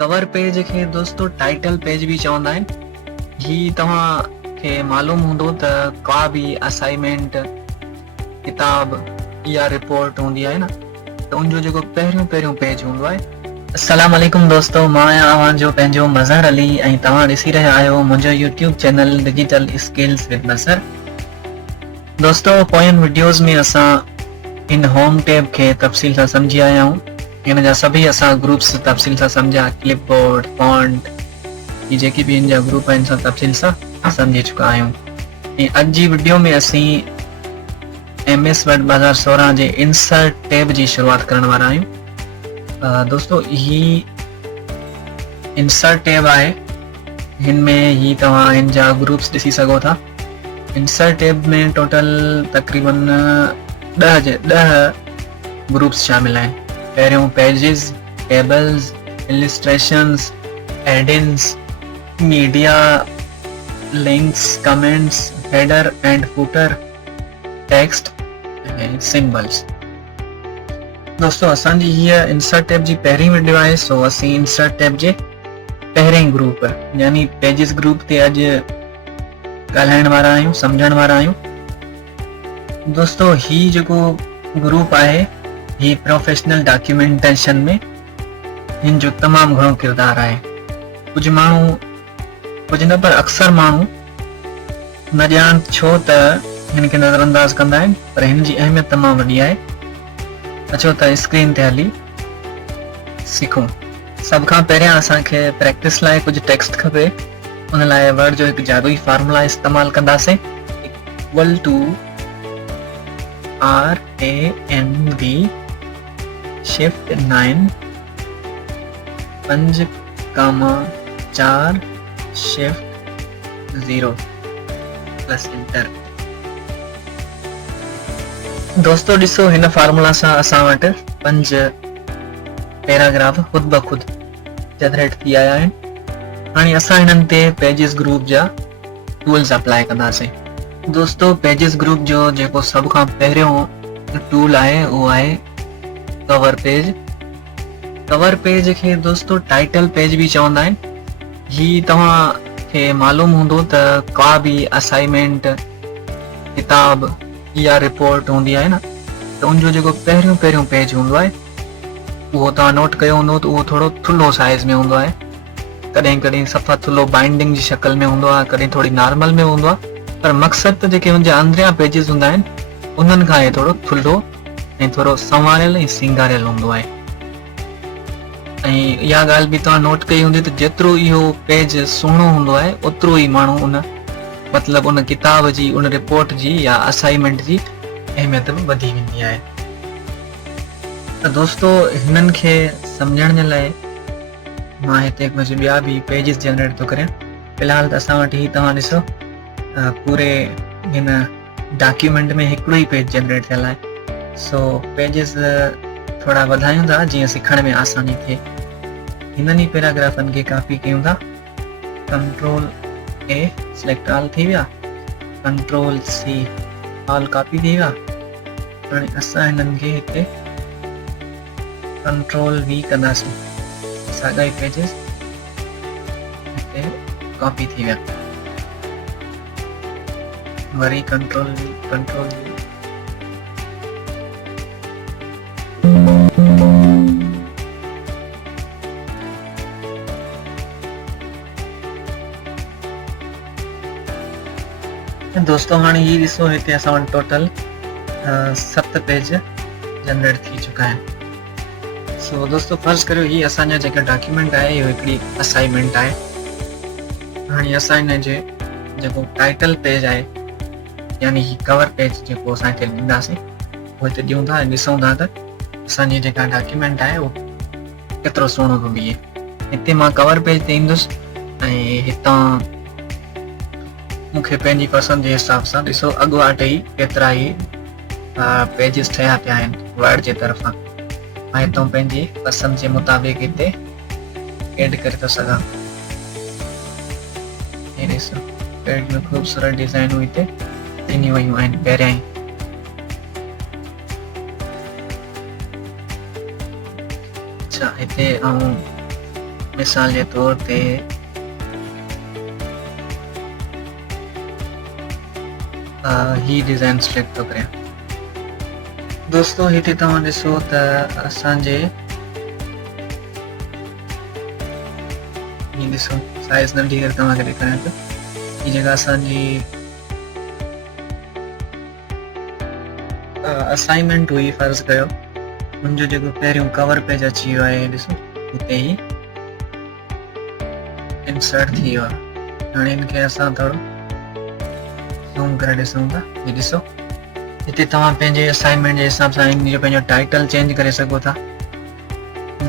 Cover page के दोस्तों title page भी चवंदा आहिनि। ही तव्हांखे मालूम हूंदो त का भी असाइनमेंट किताब या रिपोर्ट हूंदी आहे न त उनजो जेको पहिरियों पेज हूंदो आहे। अस्सलाम वालेकुम दोस्तों, मां आहियां अव्हांजो पंहिंजो मज़हर अली ऐं तव्हां ॾिसी रहिया आहियो मुंहिंजो YouTube channel digital skills with Mazhar. दोस्तों, पोयनि वीडियोज़ में असां इन होम टैब के तफ़सील सां समझी आया आहियूं। इन जा सभी असां ग्रुप्स तफ़सील सां समझा, क्लिपबोर्ड, फॉन्ट, ये जेके भी इन जा ग्रुप आहिनि सां तफ़सील सां समझी चुका आहियूं। ऐं अॼु जी वीडियो में असीं MS वर्ड 2016 जे इंसर्ट टैब जी शुरुआत करण वारा आहियूं। दोस्तों, ही इंसर्ट टैब आहे, हिन में ही तव्हां इन जा ग्रुप्स ॾिसी सघो था। इंसर्ट टैब में टोटल तकरीबन 10 ग्रुप्स शामिल आहिनि। पहिरियों pages, tables, illustrations, add-ins, media, links, comments, header and footer, text ऐं सिंबल्स। दोस्तों, असांजी हीअ इंसर्ट टैब जी पहिरीं वीडियो आहे, सो असीं इंसर्ट टैब जे पहिरें ग्रुप यानी पेजिस ग्रुप ते अॼु ॻाल्हाइण वारा आहियूं, सम्झण वारा आहियूं। दोस्तों, ही जेको ग्रुप आहे ही प्रोफेशनल डॉक्यूमेंटेशन में हिन जो तमामु घणो किरदार आहे। कुझु माण्हू, कुझु न पर अक्सर माण्हू न ॼाण छो त हिन खे नज़रअंदाज कंदा आहिनि, पर हिन जी अहमियत तमामु वॾी आहे। अचो त स्क्रीन ते हली सिखूं। सभ खां पहिरियां असांखे प्रैक्टिस लाइ कुझु टेक्स्ट खपे। उन लाइ वर्ड जो हिकु जादुई फार्मूला इस्तेमालु कंदासीं, equal to RAMB shift 9 5,4 shift 0 plus enter. दोस्तों, ॾिसो, हिन फार्मूला सां असां वटि 5 पैराग्राफ ख़ुद ब ख़ुद जनरेट थी आया आहिनि। हाणे असां हिननि ते पेजिस ग्रुप जा टूल्स अप्लाई कंदासीं। दोस्तों, पेजिस ग्रुप जो जेको सभ खां पहिरियों टूल आहे उहो आहे कवर पेज। कवर पेज खे दोस्तों टाइटल पेज भी चवंदा आहिनि। ही तव्हांखे मालूम हूंदो त का भी असाइनमेंट किताब या रिपोर्ट हूंदी आहे न त उनजो जेको पहिरियों पेज हूंदो आहे उहो तव्हां नोट कयो हूंदो त उहो थोरो थुल्हो साइज़ में हूंदो आहे। कॾहिं कॾहिं सफ़ा थुल्हो बाइंडिंग जी शक्ल में हूंदो आहे, कॾहिं थोरी नॉर्मल में हूंदो आहे, पर मक़सदु त जेके हुनजा अंदरियां पेजिस हूंदा आहिनि उन्हनि खां थोरो थुल्हो ऐं थोरो संवारियल ऐं सिंगारियल हूंदो आहे। ऐं इहा ॻाल्हि बि तव्हां नोट कई हूंदी त जेतिरो इहो पेज सुहिणो हूंदो आहे ओतिरो ई माण्हू उन मतिलबु उन किताब जी, उन रिपोर्ट जी या असाइनमेंट जी अहमियत बि वधी वेंदी आहे। त दोस्तों, हिननि खे सम्झण जे लाइ मां हिते कुझु ॿिया बि पेजिस जनरेट थो करियां। फ़िलहाल त असां वटि ही तव्हां ॾिसो पूरे हिन डॉक्यूमेंट में हिकिड़ो ई पेज जनरेट थियल आहे। सो पेजिस थोरा वधायूं था जीअं सिखण में आसानी थिए। हिननि ई पैराग्राफनि खे कॉपी कयूं था। कंट्रोल A सिलेक्ट ऑल थी विया, कंट्रोल C ऑल कॉपी थी विया। हाणे असां हिननि खे हिते कंट्रोल V कंदासीं। साॻा ई पेजिस हिते कॉपी थी विया। Worry control V। दोस्तों, हाणे ही ॾिसो, हिते असां वटि टोटल 7 पेज जनरेट थी चुका आहिनि। सो दोस्तों, फर्ज़ करियो ही असांजा जेका डॉक्यूमेंट आहे इहो हिकिड़ी असाइनमेंट आहे। हाणे असां हिन जे जेको टाइटल पेज आहे यानी ही कवर पेज जेको असांखे ॾींदासीं उहो हिते ॾियूं था ऐं ॾिसूं था त असांजी जेका डॉक्यूमेंट आहे उहो केतिरो सुहिणो थो बीहे। हिते मां कवर पेज ते ईंदुसि ऐं हितां मूंखे पंहिंजी पसंदि जे हिसाब सां ॾिसो अॻुवाट ई केतिरा ई पेजिस ठहिया पिया आहिनि वर्ड जे तरफ़ां। मां हितां पंहिंजी पसंदि जे मुताबिक़ हिते एड करे थो सघां। हे ॾिसो, पेज में ख़ूबसूरत डिज़ाइनूं हिते ॾिनी वियूं आहिनि पहिरियां ई। अच्छा, हिते मिसाल जे तौर ते ही डिज़ाइन सिलेक्ट थो करियां। दोस्तों हिते तव्हां ॾिसो त असांजे ही ॾिसो साइज़ नंढी करे तव्हांखे ॾेखारियां थो। ही जेका असांजी असाइनमेंट हुई, फर्ज़ कयो मुंहिंजो जेको पहिरियों कवर पेज अची वियो आहे, ॾिसो हिते ही इंसर्ट थी वियो आहे। हाणे हिनखे असां थोरो ज़ूम करे ॾिसूं था। ही ॾिसो हिते तव्हां पंहिंजे असाइनमेंट जे हिसाब सां हिनजो पंहिंजो टाइटल चेंज करे सघो था।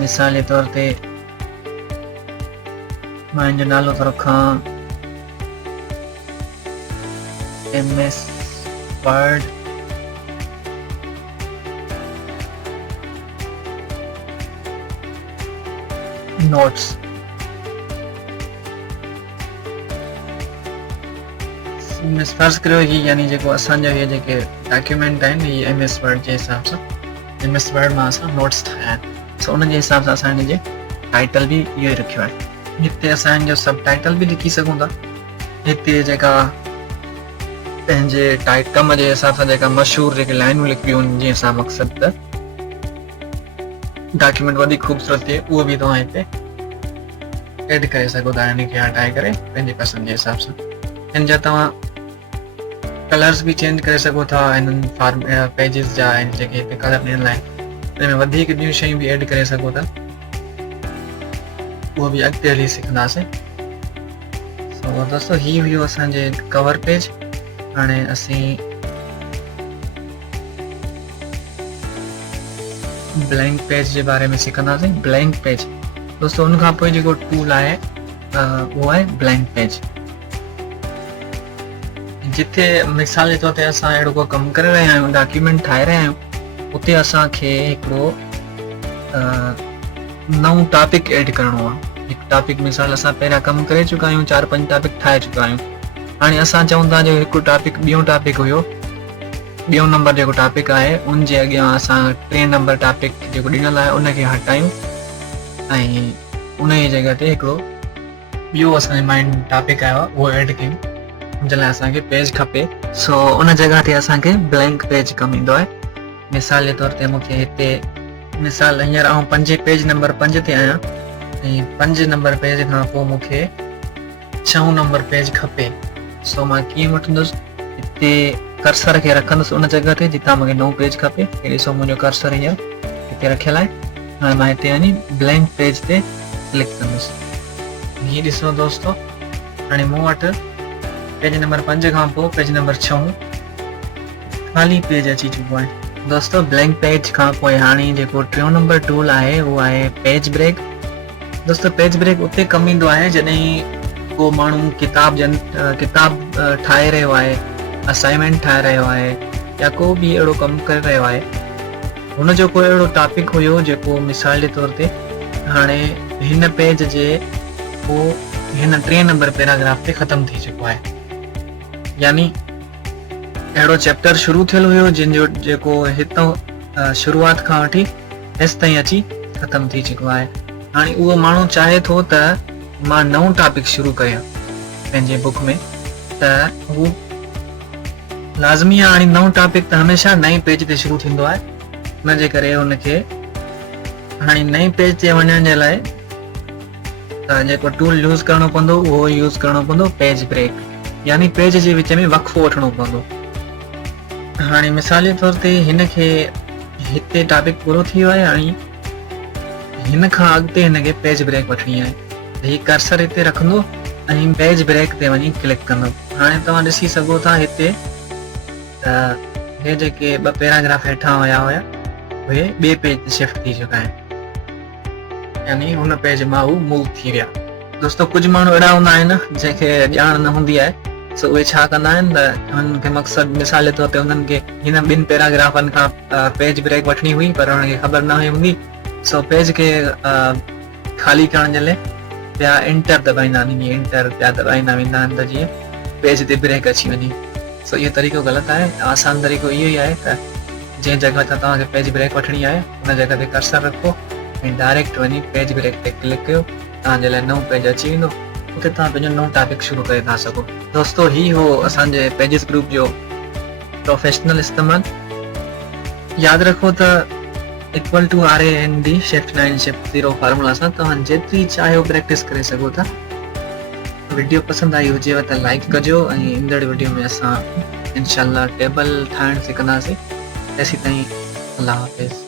मिसाल जे तौर ते मां हिन जो नालो थो रखां MS वर्ड नोट्स। फर्ज़ करियो ही यानी जेको असांजा इहे जेके डॉक्यूमेंट आहिनि ही MS वर्ड जे हिसाब सां MS वर्ड मां असां नोट्स ठाहिया आहिनि। सो उन जे हिसाब सां असां हिन जे टाइटल बि इहो ई रखियो आहे। हिते असां हिन जो सब टाइटल बि लिखी सघूं था। हिते जेका पंहिंजे कम जे हिसाब सां जेका मशहूरु जेके लाइनूं लिखियूं आहिनि, जीअं असां मक़सद त डॉक्यूमेंट वधीक ख़ूबसूरत थिए, उहो बि तव्हां हिते एड करे सघो था, हिन खे हटाए करे पंहिंजे पसंदि जे हिसाब सां। हिन जा तव्हां कलर्स भी चेंज करे सघो था। हिननि पेजिस जा जेके हिते कलर ॾियण लाइ हिन में वधीक ॿियूं शयूं बि एड करे सघो था, उहो बि अॻिते हली सिखंदासीं। सो दोस्तों ही हुयो असांजे कवर पेज। हाणे असीं ब्लैंक पेज जे बारे में सिखंदासीं। ब्लैंक पेज दोस्तों उन खां पोइ जेको टूल आहे उहो आहे ब्लैंक पेज। जिथे मिसाल जे तौर ते असां अहिड़ो को कमु करे रहिया आहियूं, डॉक्यूमेंट ठाहे रहिया आहियूं, उते असांखे हिकिड़ो नओं टॉपिक एड करिणो आहे। हिकु टॉपिक मिसाल असां पहिरियां कमु करे चुका आहियूं, 4-5 टॉपिक ठाहे चुका आहियूं। हाणे असां चऊं था जो हिकु टॉपिक ॿियों टॉपिक हुयो, ॿियों नंबर जेको टॉपिक आहे उन जे अॻियां असां 3 नंबर टॉपिक जेको ॾिनल आहे उनखे हटायूं ऐं उन जी जॻह ते हिकिड़ो ॿियो असांजे माइंड टॉपिक आयो आहे उहो एड कयूं। उन जे लाइ असांखे पेज खपे। सो उन जॻह ते असांखे ब्लैंक पेज कमु ईंदो आहे। मिसाल जे तौर ते मूंखे हिते मिसाल हींअर आउं 5 पेज नंबर 5 ते आहियां ऐं 5 नंबर पेज खां पोइ मूंखे 6 नंबर पेज खपे। सो मां कीअं वठंदुसि, हिते कर्सर खे रखंदुसि उन जॻह ते जितां मूंखे नओं पेज खपे। हे ॾिसो मुंहिंजो कर्सर हींअर हिते रखियलु आहे। हाणे मां हिते वञी ब्लैंक पेज ते क्लिक कंदुसि। हीअ ॾिसो दोस्तों हाणे मूं वटि पेज नंबर 5 खां पोइ पेज नंबर 6 ख़ाली पेज अची चुको आहे। दोस्तों ब्लैंक पेज खां पोइ हाणे जेको 3 नंबर टूल आहे उहो आहे पेज ब्रेक। दोस्तों पेज ब्रेक उते कमु ईंदो आहे जॾहिं को माण्हू किताब ठाहे रहियो आहे, असाइनमेंट ठाहे रहियो आहे या को बि अहिड़ो कमु करे रहियो आहे, हुनजो कोई अहिड़ो टॉपिक हुयो जेको मिसाल जे तौर ते हाणे हिन पेज जे पोइ हिन 3 नंबर पैराग्राफ ते ख़तमु थी चुको आहे। यानी अहिड़ो चैप्टर शुरू थियल हुयो जिन जो जेको हितां शुरूआत खां वठी हेसि ताईं अची ख़तमु थी चुको आहे। हाणे उहो माण्हू चाहे थो त मां नओं टॉपिक शुरू कयां पंहिंजे बुक में, त हू लाज़मी आहे। हाणे नओं टॉपिक त हमेशह नए पेज ते शुरू थींदो आहे, हुन जे करे हुनखे हाणे नए पेज ते वञण जे लाइ जेको टूल यूज़ करणो पवंदो उहो यूज़ करणो पवंदो पेज ब्रेक, यानी पेज जे विच में वक़फ़ो वठिणो पवंदो। हाणे मिसाल जे तौर ते हिनखे हिते टॉपिक पूरो थी वियो आहे, हाणे हिन खां अॻिते हिनखे पेज ब्रेक वठणी आहे। हीउ कर्सर हिते रखंदो ऐं पेज ब्रेक ते वञी क्लिक कंदो। हाणे तव्हां ॾिसी सघो था हिते हे जेके 2 पैराग्राफ हेठां हुया उहे ॿिए पेज ते शिफ्ट थी चुका आहिनि, यानी हुन पेज मां हू मूव थी विया। दोस्तों कुझु माण्हू अहिड़ा हूंदा आहिनि जंहिंखे ॼाण न हूंदी आहे, सो उहे छा कंदा आहिनि त हुननि खे मक़सदु मिसाल जे तौर ते हुननि खे हिन 2 पैराग्राफनि खां पेज ब्रेक वठणी हुई पर हुननि खे ख़बर न हुई हूंदी। सो पेज खे ख़ाली करण जे लाइ पिया इंटर दबाईंदा आहिनि, इंटर पिया दबाईंदा वेंदा आहिनि त जीअं पेज ते ब्रेक अची वञे। सो इहो तरीक़ो ग़लति आहे। आसान तरीक़ो इहो ई आहे त जंहिं जॻह ते तव्हांखे पेज ब्रेक वठणी आहे हुन जॻह ते कर्सर रखो ऐं डायरेक्ट वञी पेज ब्रेक ते क्लिक कयो तव्हांजे लाइ नओं पेज अची वेंदो, उते तव्हां पंहिंजो नओं टॉपिक शुरू करे था सघो। दोस्तो ही हो असांजे पेजिस ग्रुप जो प्रोफेशनल इस्तेमाल। यादि रखो त =RAND शिफ्ट 9 शिफ्ट 0 फार्मूला सां तव्हां जेतिरी चाहियो प्रैक्टिस करे सघो था। वीडियो पसंदि आई हुजेव त लाइक कजो ऐं ईंदड़ वीडियो में असां इंशाल्लाह टेबल ठाहिणु सिखंदासीं। तेसीं ताईं अल्लाह हाफ़िज़।